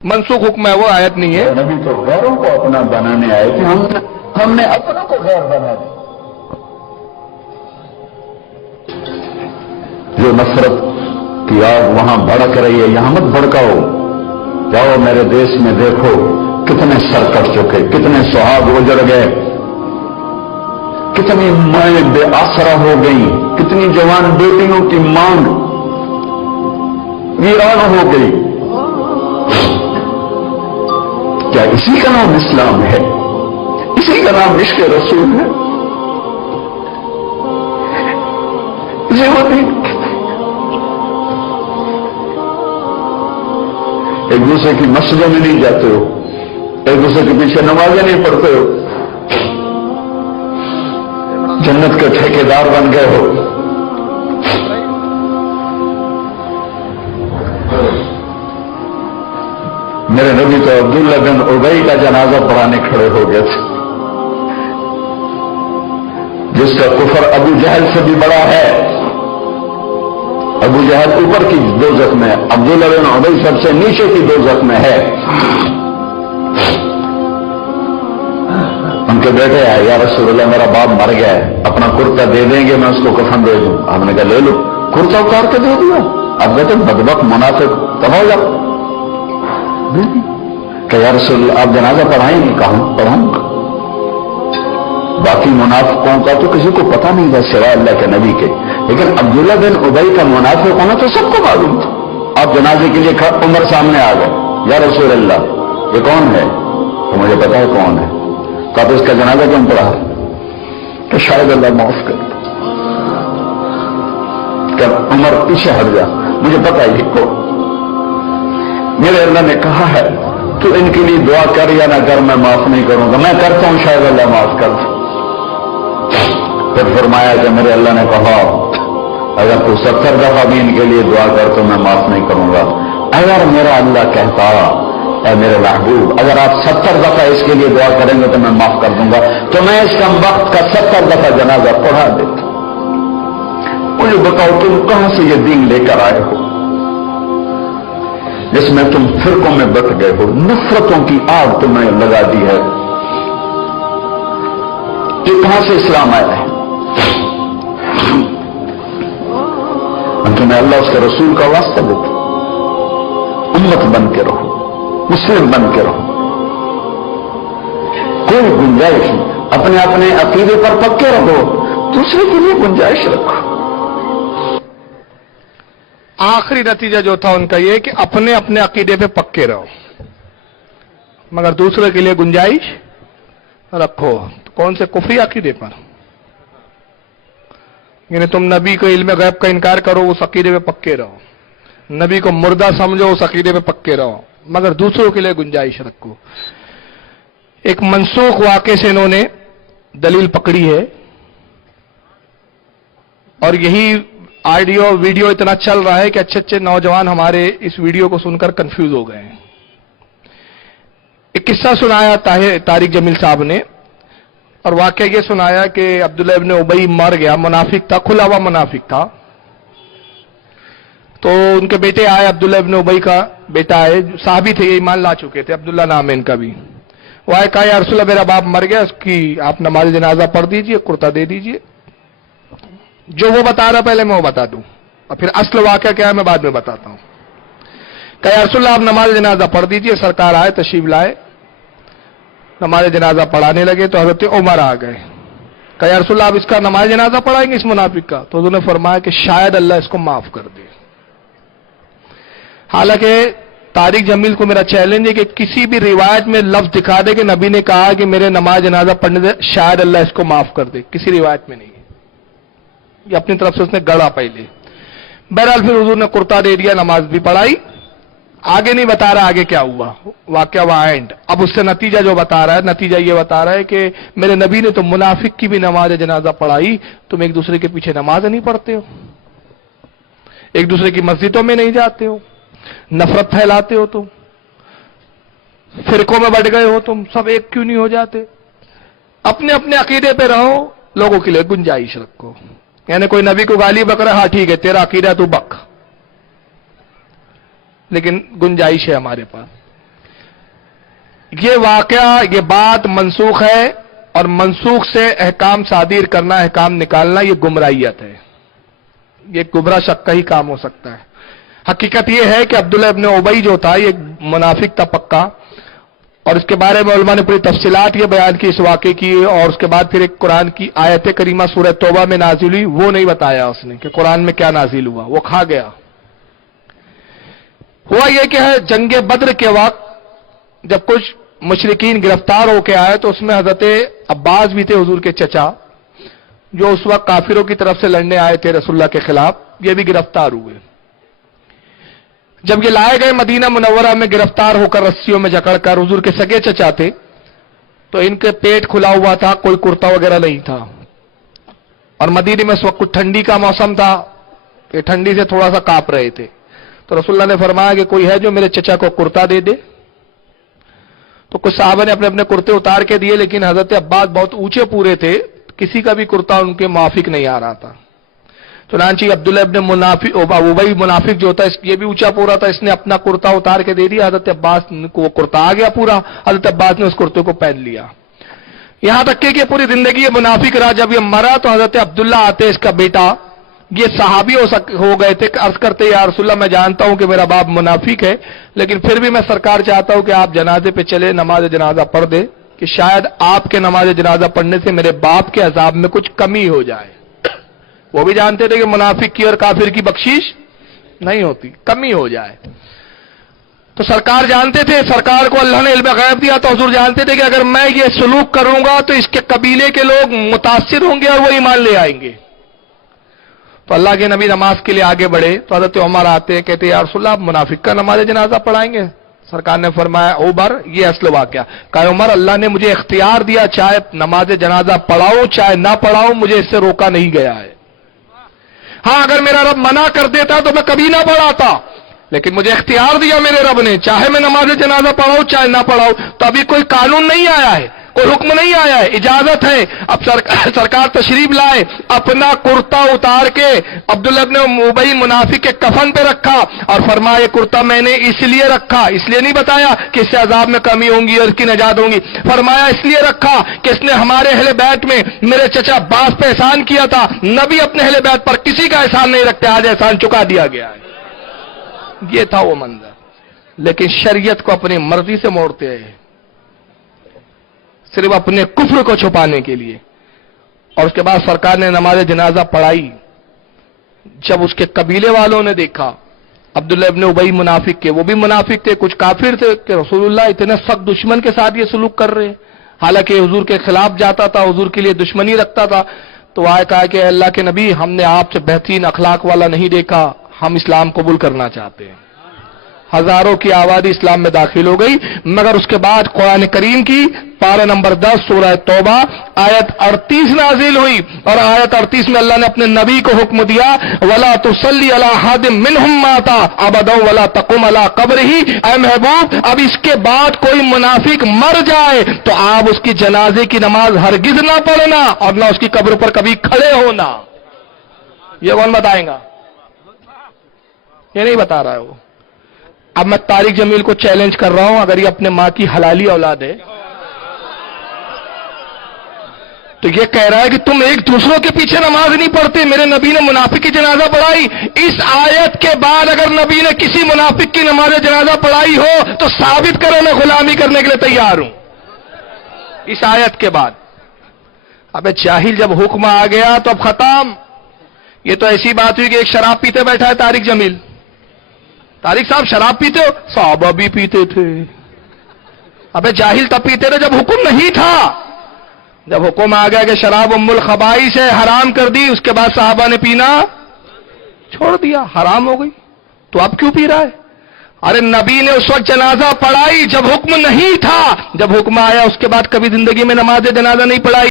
منسوخ حکم ہے، وہ آیت نہیں ہے. نبی تو غیروں کو اپنا بنانے آئے تھے، ہم نے اپنا کو غیر بنا دیا. جو نفرت کی آگ وہاں بھڑک رہی ہے، یہاں مت بھڑکاؤ. جاؤ میرے دیش میں دیکھو کتنے سر کٹ چکے، کتنے سہاگ اجڑ گئے، کتنی مائیں بے آسرا ہو گئی، کتنی جوان بیٹیوں کی مانگ ویران ہو گئی. کیا اسی کا نام اسلام ہے؟ اسی کا نام عشق رسول ہے؟ ایک دوسرے کی مسجدوں میں نہیں جاتے ہو، ایک دوسرے کے پیچھے نمازیں نہیں پڑھتے ہو، جنت کے ٹھیکیدار بن گئے ہو. میرے نبی تو عبداللہ بن ابی کا جنازہ پڑھانے کھڑے ہو گئے تھے، جس کا کفر ابو جہل سے بھی بڑا ہے. ابو جہل اوپر کی دوزخ میں، عبداللہ بن ابی سب سے نیچے کی دوزخ میں ہے. ان کے بیٹے آئے، یا رسول اللہ میرا باپ مر گیا ہے، اپنا کرتا دے دیں گے، میں اس کو کفن دے دوں. آپ نے کہا لے لو. کرتا اتار کے دے دیا. اب کہتے بدبخت منافق تباہ جا کہ یا رسول اللہ آپ جنازہ پڑھائیں گے؟ کہاں پڑھاؤں گا. باقی منافقوں کا تو کسی کو پتہ نہیں تھا سوائے اللہ کے نبی کے، لیکن عبداللہ بن ابی کا منافق ہونا تو سب کو معلوم تھا. آپ جنازے کے لیے عمر سامنے آ گئے، یا رسول اللہ یہ کون ہے؟ تو مجھے پتا ہے کون ہے. تو آپ اس کا جنازہ کیوں پڑھا؟ کہ شاید اللہ معاف کر. کہ عمر پیچھے ہٹ جا، مجھے پتا ہے یہ کو. میرے اللہ نے کہا ہے تو ان کے لیے دعا کر یا نہ کر، میں معاف نہیں کروں گا. میں کرتا ہوں، شاید اللہ معاف کر دے. پھر فرمایا کہ میرے اللہ نے کہا اگر تو 70 دفعہ بھی ان کے لیے دعا کر تو میں معاف نہیں کروں گا. اگر میرا اللہ کہتا اے میرے محبوب اگر آپ 70 دفعہ اس کے لیے دعا کریں گے تو میں معاف کر دوں گا، تو میں اس کم وقت کا 70 دفعہ جنازہ پڑھا دیتا. مجھے بتاؤ تم کہاں سے یہ دین لے کر آئے ہو جس میں تم فرقوں میں بٹ گئے ہو، نفرتوں کی آگ تمہیں لگا دی ہے. یہ کہاں سے اسلام آیا ہے؟ تمہیں اللہ اس کے رسول کا واسطہ دیتا. امت بن کے رہو، مسلم بن کے رہو، کوئی گنجائش نہیں. اپنے اپنے عقیدے پر پکے رہو، دوسرے کے لیے گنجائش رکھو. آخری نتیجہ جو تھا ان کا یہ کہ اپنے اپنے عقیدے پہ پکے رہو مگر دوسرے کے لیے گنجائش رکھو. کون سے کفری عقیدے پر؟ یعنی تم نبی کو علم غیب کا انکار کرو، اس عقیدے پہ پکے رہو. نبی کو مردہ سمجھو، اس عقیدے پہ پکے رہو مگر دوسروں کے لیے گنجائش رکھو. ایک منسوخ واقعے سے انہوں نے دلیل پکڑی ہے، اور یہی آڈیو ویڈیو اتنا چل رہا ہے کہ اچھے اچھے نوجوان ہمارے اس ویڈیو کو سن کر کنفیوز ہو گئے ہیں. ایک قصہ سنایا طارق جمیل صاحب نے، اور واقعہ یہ سنایا کہ عبداللہ ابن ابی مر گیا، منافق تھا، کھلا ہوا منافق تھا. تو ان کے بیٹے آئے، عبداللہ ابن ابی کا بیٹا آئے، صحابی تھے، یہ ایمان لا چکے تھے، عبداللہ نام ہے ان کا بھی. وہ آئے، کہا یا رسول اللہ میرا باپ مر گیا، اس کی آپ نماز جنازہ پڑھ دیجئے، کرتا دے دیجئے. جو وہ بتا رہا پہلے میں وہ بتا دوں، اور پھر اصل واقعہ کیا ہے میں بعد میں بتاتا ہوں. کہ یا رسول اللہ آپ نماز جنازہ پڑھ دیجئے. سرکار آئے، تشریف لائے، نماز جنازہ پڑھانے لگے تو حضرت عمر آ گئے. کہ یا رسول اللہ آپ اس کا نماز جنازہ پڑھائیں گے اس منافق کا؟ تو انہوں نے فرمایا کہ شاید اللہ اس کو معاف کر دے. حالانکہ طارق جمیل کو میرا چیلنج ہے کہ کسی بھی روایت میں لفظ دکھا دے کہ نبی نے کہا کہ میرے نماز جنازہ پڑھنے دے شاید اللہ اس کو معاف کر دے. کسی روایت میں نہیں ہے، یہ اپنی طرف سے اس نے گڑا پہلے. بہرحال پھر حضور نے کرتا دے دیا، نماز بھی پڑھائی. آگے نہیں بتا رہا آگے کیا ہوا، واقعہ وہاں اینڈ. اب اس سے نتیجہ جو بتا رہا ہے، نتیجہ یہ بتا رہا ہے کہ میرے نبی نے تو منافق کی بھی نماز جنازہ پڑھائی، تم ایک دوسرے کے پیچھے نماز نہیں پڑھتے ہو، ایک دوسرے کی مسجدوں میں نہیں جاتے ہو، نفرت پھیلاتے ہو، تم فرقوں میں بٹ گئے ہو، تم سب ایک کیوں نہیں ہو جاتے؟ اپنے اپنے عقیدے پہ رہو، لوگوں کے لیے گنجائش رکھو. یعنی کوئی نبی کو گالی بک رہا، ہاں ٹھیک ہے تیرا عقیدہ تو بک، لیکن گنجائش ہے ہمارے پاس. یہ واقعہ، یہ بات منسوخ ہے، اور منسوخ سے احکام صادر کرنا، احکام نکالنا، یہ گمراہیت ہے، یہ گمراہ شک کا ہی کام ہو سکتا ہے۔ حقیقت یہ ہے کہ عبداللہ ابن ابی جو تھا یہ منافق تھا پکا، اور اس کے بارے میں علماء نے پوری تفصیلات یہ بیان کی اس واقعے کی، اور اس کے بعد پھر ایک قرآن کی آیت کریمہ سورہ توبہ میں نازل ہوئی، وہ نہیں بتایا اس نے کہ قرآن میں کیا نازل ہوا، وہ کھا گیا۔ ہوا یہ کہ جنگ بدر کے وقت جب کچھ مشرکین گرفتار ہو کے آئے تو اس میں حضرت عباس بھی تھے، حضور کے چچا، جو اس وقت کافروں کی طرف سے لڑنے آئے تھے رسول اللہ کے خلاف، یہ بھی گرفتار ہوئے۔ جب یہ لائے گئے مدینہ منورہ میں گرفتار ہو کر رسیوں میں جکڑ کر، حضور کے سگے چچا تھے تو ان کے پیٹ کھلا ہوا تھا، کوئی کرتا وغیرہ نہیں تھا، اور مدینے میں اس وقت کچھ ٹھنڈی کا موسم تھا، یہ ٹھنڈی سے تھوڑا سا کانپ رہے تھے، تو رسول اللہ نے فرمایا کہ کوئی ہے جو میرے چچا کو کرتا دے دے؟ تو کچھ صحابہ نے اپنے اپنے کرتے اتار کے دیے، لیکن حضرت عباس بہت اونچے پورے تھے، کسی کا بھی کرتا ان کے موافق نہیں آ رہا تھا۔ چنانچہ عبداللہ ابن ابی منافق جو تھا، یہ بھی اونچا پورا تھا، اس نے اپنا کرتا اتار کے دے دیا، حضرت عباس کو وہ کرتا آ گیا پورا، حضرت عباس نے اس کرتے کو پہن لیا، یہاں تک کہ پوری زندگی یہ منافق رہا۔ جب یہ مرا تو حضرت عبداللہ آتے اس کا بیٹا، یہ صحابی ہو گئے تھے، عرض کرتے یا رسول اللہ میں جانتا ہوں کہ میرا باپ منافق ہے، لیکن پھر بھی میں سرکار چاہتا ہوں کہ آپ جنازے پہ چلے، نماز جنازہ پڑھ دے، کہ شاید آپ کے نماز جنازہ پڑھنے سے میرے باپ کے عذاب میں کچھ کمی ہو جائے۔ وہ بھی جانتے تھے کہ منافق کی اور کافر کی بخشش نہیں ہوتی، کمی ہو جائے۔ تو سرکار جانتے تھے، سرکار کو اللہ نے علم غیب دیا، تو حضور جانتے تھے کہ اگر میں یہ سلوک کروں گا تو اس کے قبیلے کے لوگ متاثر ہوں گے اور وہ ایمان لے آئیں گے۔ تو اللہ کے نبی نماز کے لیے آگے بڑھے تو حضرت عمر آتے ہیں، کہتے ہیں یا رسول اللہ آپ منافق کا نماز جنازہ پڑھائیں گے؟ سرکار نے فرمایا عمر یہ اصل واقعہ، کہا عمر اللہ نے مجھے اختیار دیا، چاہے نماز جنازہ پڑھاؤ چاہے نہ پڑھاؤ، مجھے اس سے روکا نہیں گیا ہے۔ ہاں اگر میرا رب منع کر دیتا تو میں کبھی نہ پڑھاتا، لیکن مجھے اختیار دیا میرے رب نے، چاہے میں نماز جنازہ پڑھاؤں چاہے نہ پڑھاؤں۔ تو ابھی کوئی قانون نہیں آیا ہے، کوئی حکم نہیں آیا ہے، اجازت ہے۔ اب سرکار تشریف لائے، اپنا کرتا اتار کے عبداللہ ابن ابی منافق کے کفن پہ رکھا اور فرمایا یہ کرتا میں نے اس لیے رکھا، اس لیے نہیں بتایا کہ اس سے عذاب میں کمی ہوں گی اور اس کی نجات ہوں گی، فرمایا اس لیے رکھا کہ اس نے ہمارے اہل بیت میں میرے چچا عباس پہ احسان کیا تھا، نبی اپنے اہل بیت پر کسی کا احسان نہیں رکھتے، آج احسان چکا دیا گیا ہے۔ یہ تھا وہ منظر، لیکن شریعت کو اپنی مرضی سے موڑتے ہیں، صرف اپنے کفر کو چھپانے کے لیے۔ اور اس کے بعد سرکار نے نماز جنازہ پڑھائی۔ جب اس کے قبیلے والوں نے دیکھا عبداللہ ابن ابی منافق کے، وہ بھی منافق تھے، کچھ کافر تھے، کہ رسول اللہ اتنے سخت دشمن کے ساتھ یہ سلوک کر رہے ہیں، حالانکہ حضور کے خلاف جاتا تھا، حضور کے لیے دشمنی رکھتا تھا، تو آئے کہا کہ اللہ کے نبی ہم نے آپ سے بہترین اخلاق والا نہیں دیکھا، ہم اسلام قبول کرنا چاہتے ہیں۔ ہزاروں کی آبادی اسلام میں داخل ہو گئی، مگر اس کے بعد قرآن کریم کی پارہ نمبر 10 سورہ توبہ آیت 38 نازل ہوئی، اور آیت 38 میں اللہ نے اپنے نبی کو حکم دیا وَلَا تُصَلِّ عَلَىٰ أَحَدٍ مِّنْهُمْ مَاتَ أَبَدًا وَلَا تَقُمْ عَلَىٰ قَبْرِهِ۔ اے محبوب اب اس کے بعد کوئی منافق مر جائے تو آپ اس کی جنازے کی نماز ہرگز نہ پڑھنا اور نہ اس کی قبر پر کبھی کھڑے ہونا۔ یہ کون بتائیں گا؟ یہ نہیں بتا رہا ہے وہ۔ اب میں طارق جمیل کو چیلنج کر رہا ہوں، اگر یہ اپنے ماں کی حلالی اولاد ہے تو یہ کہہ رہا ہے کہ تم ایک دوسروں کے پیچھے نماز نہیں پڑھتے، میرے نبی نے منافق کی جنازہ پڑھائی۔ اس آیت کے بعد اگر نبی نے کسی منافق کی نماز جنازہ پڑھائی ہو تو ثابت کرو میں غلامی کرنے کے لیے تیار ہوں، اس آیت کے بعد۔ اب جاہل جب حکم آ گیا تو اب ختم۔ یہ تو ایسی بات ہوئی کہ ایک شراب پیتے بیٹھا ہے طارق جمیل، طارق صاحب شراب پیتے ہو؟ صحابہ بھی پیتے تھے۔ ابے جاہل تب پیتے تھے جب حکم نہیں تھا، جب حکم آ گیا کہ شراب ام الخبائث ہے حرام کر دی، اس کے بعد صحابہ نے پینا چھوڑ دیا، حرام ہو گئی، تو اب کیوں پی رہا ہے؟ ارے نبی نے اس وقت جنازہ پڑھائی جب حکم نہیں تھا، جب حکم آیا اس کے بعد کبھی زندگی میں نماز جنازہ نہیں پڑھائی۔